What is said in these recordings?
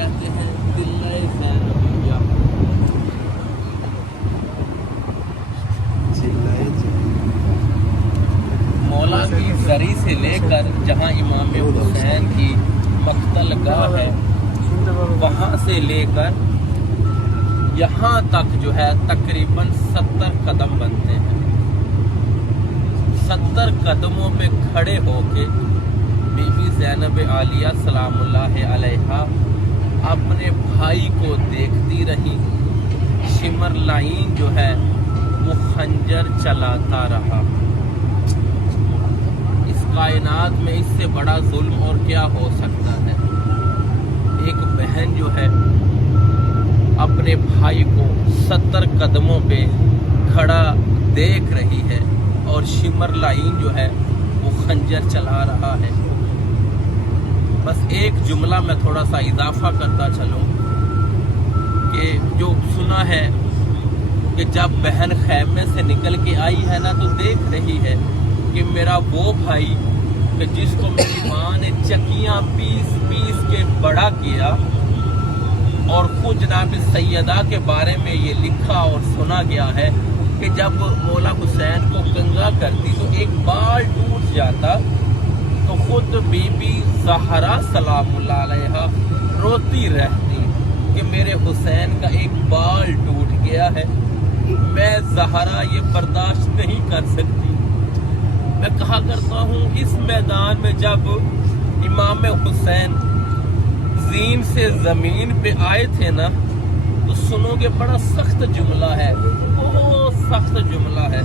کہتے ہیں دلائے زینبیہ. مولا کی زری سے لے کر جہاں امام حسین کی مقتل گاہ ہے وہاں سے لے کر یہاں تک جو ہے تقریباً 70 قدم بنتے ہیں. 70 قدموں پہ کھڑے ہو کے بی بی زینب عالیہ سلام اللہ علیہا اپنے بھائی کو دیکھتی رہی. شمر لائن جو ہے وہ خنجر چلاتا رہا. اس کائنات میں اس سے بڑا ظلم اور کیا ہو سکتا ہے. ایک بہن جو ہے اپنے بھائی کو 70 قدموں پہ کھڑا دیکھ رہی ہے اور شمر لائن جو ہے وہ خنجر چلا رہا ہے. بس ایک جملہ میں تھوڑا سا اضافہ کرتا چلوں کہ جو سنا ہے کہ جب بہن خیمے سے نکل کے آئی ہے نا تو دیکھ رہی ہے کہ میرا وہ بھائی کہ جس کو میری ماں نے چکیاں پیس پیس کے بڑا کیا اور خود جناب سیدہ کے بارے میں یہ لکھا اور سنا گیا ہے کہ جب مولا حسین کو کنگا کرتی تو ایک بال ٹوٹ جاتا تو خود بی بی زہرا سلام اللہ علیہا روتی رہتی کہ میرے حسین کا ایک بال ٹوٹ گیا ہے. میں زہرا یہ برداشت نہیں کر سکتی. میں کہا کرتا ہوں اس میدان میں جب امام حسین زین سے زمین پہ آئے تھے نا تو سنو گے بڑا سخت جملہ ہے, بہت سخت جملہ ہے.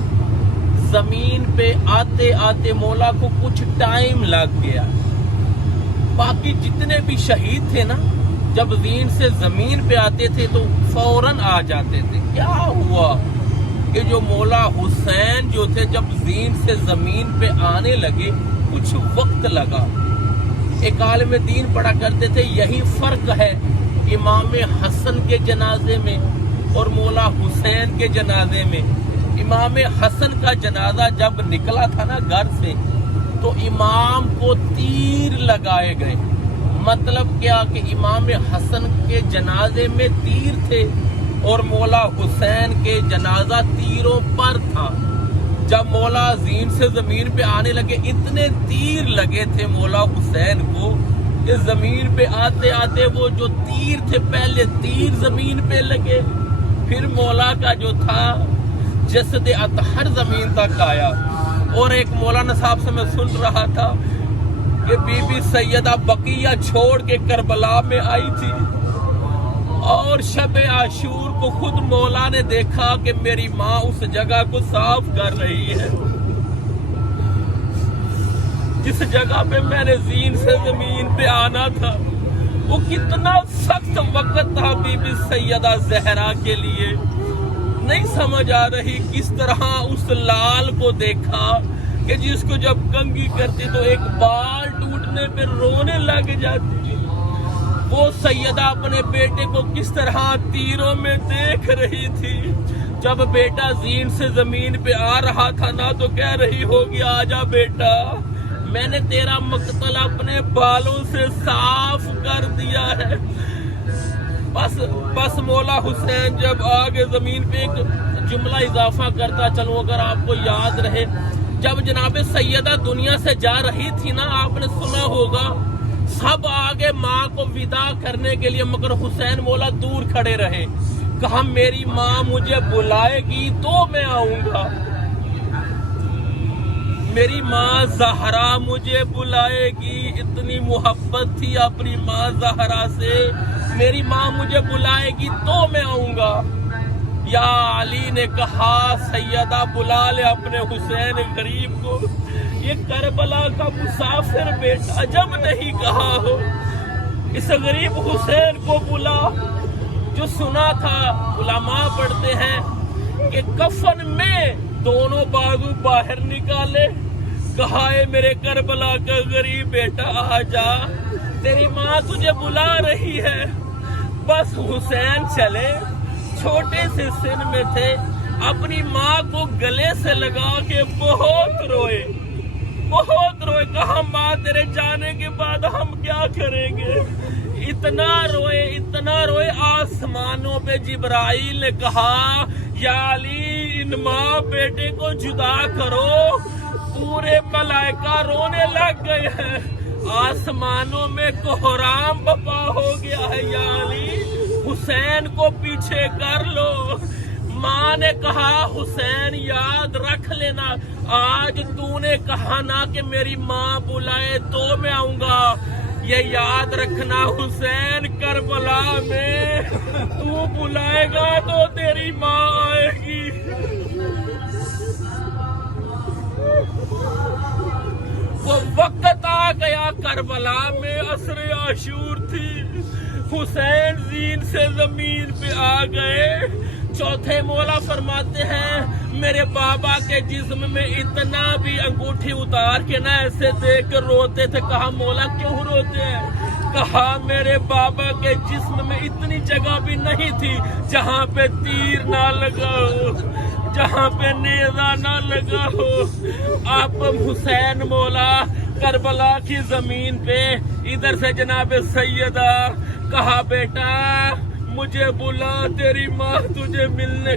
زمین پہ آتے آتے مولا کو کچھ ٹائم لگ گیا. باقی جتنے بھی شہید تھے نا جب زین سے زمین پہ آتے تھے تو فوراً آ جاتے تھے. کیا ہوا کہ جو مولا حسین جو تھے جب زین سے زمین پہ آنے لگے کچھ وقت لگا. ایک عالم دین پڑھا کرتے تھے یہی فرق ہے امام حسن کے جنازے میں اور مولا حسین کے جنازے میں. امام حسن کا جنازہ جب نکلا تھا نا گھر سے تو امام کو تیر لگائے گئے. مطلب کیا کہ امام حسن کے جنازے میں تیر تھے اور مولا حسین کے جنازہ تیروں پر تھا. جب مولا زین سے زمین پہ آنے لگے اتنے تیر لگے تھے مولا حسین کو کہ زمین پہ آتے آتے وہ جو تیر تھے پہلے تیر زمین پہ لگے پھر مولا کا جو تھا جسد اطہر زمین تک آیا. اور ایک مولانا صاحب سے میں سن رہا تھا کہ بی بی سیدہ بقیہ چھوڑ کے کربلا میں آئی تھی اور شب عاشور کو خود مولا نے دیکھا کہ میری ماں اس جگہ کو صاف کر رہی ہے جس جگہ پہ میں نے زین سے زمین پہ آنا تھا. وہ کتنا سخت وقت تھا بی بی سیدہ زہرا کے لیے. نہیں سمجھ آ رہی کس طرح اس لال کو دیکھا کہ جس کو جب کنگھی کرتی تو ایک بال ٹوٹنے پہ رونے لگ جاتی. وہ سیدہ اپنے بیٹے کو کس طرح تیروں میں دیکھ رہی تھی. جب بیٹا زین سے زمین پہ آ رہا تھا نا تو کہہ رہی ہوگی آجا بیٹا میں نے تیرا مقتل اپنے بالوں سے صاف کر دیا ہے. بس مولا حسین جب آگے زمین پہ ایک جملہ اضافہ کرتا چلو اگر آپ کو یاد رہے جب جناب سیدہ دنیا سے جا رہی تھی نا آپ نے سنا ہوگا سب آگے ماں کو ودا کرنے کے لیے مگر حسین مولا دور کھڑے رہے. کہا میری ماں مجھے بلائے گی تو میں آؤں گا. میری ماں زہرا مجھے بلائے گی. اتنی محبت تھی اپنی ماں زہرا سے. میری ماں مجھے بلائے گی تو میں آؤں گا. یا علی نے کہا سیدہ بلا لے اپنے حسین غریب کو. یہ کربلا کا مسافر بیٹا جب نہیں کہا ہو اس غریب حسین کو بلا. جو سنا تھا علماء پڑھتے ہیں کہ کفن میں دونوں بازو باہر نکالے. کہا ہے میرے کربلا کا غریب بیٹا آ جا تیری ماں تجھے بلا رہی ہے. بس حسین چلے چھوٹے سے سن میں تھے اپنی ماں کو گلے سے لگا کے بہت روئے. بہت روئے, کہا ماں تیرے جانے کے بعد ہم کیا کریں گے. اتنا روئے آسمانوں پہ جبرائیل نے کہا یا علی ان ماں بیٹے کو جدا کرو. پورے ملائکہ رونے لگ گئے ہیں, آسمانوں میں کوہرام بپا ہو گیا ہے. یا علی حسین کو پیچھے کر لو. ماں نے کہا حسین یاد رکھ لینا, آج تو نے کہا نا کہ میری ماں بلائے تو میں آؤں گا, یہ یاد رکھنا حسین کربلا میں تو بلائے گا تو تیری ماں آئے گی. وہ وقت آ گیا کربلا میں, عصر عاشور تھی, حسین زین سے زمین پہ آ گئے. چوتھے مولا فرماتے ہیں میرے بابا کے جسم میں اتنا بھی انگوٹھی اتار کے نہ ایسے دیکھ کے روتے تھے. کہا مولا کیوں روتے ہیں؟ کہا میرے بابا کے جسم میں اتنی جگہ بھی نہیں تھی جہاں پہ تیر نہ لگا ہو, جہاں پہ نیزہ نہ لگا ہو. آپ حسین مولا کربلا کی زمین پہ, ادھر سے جناب سیدہ, کہا بیٹا مجھے بلا, تیری ماں تجھے ملنے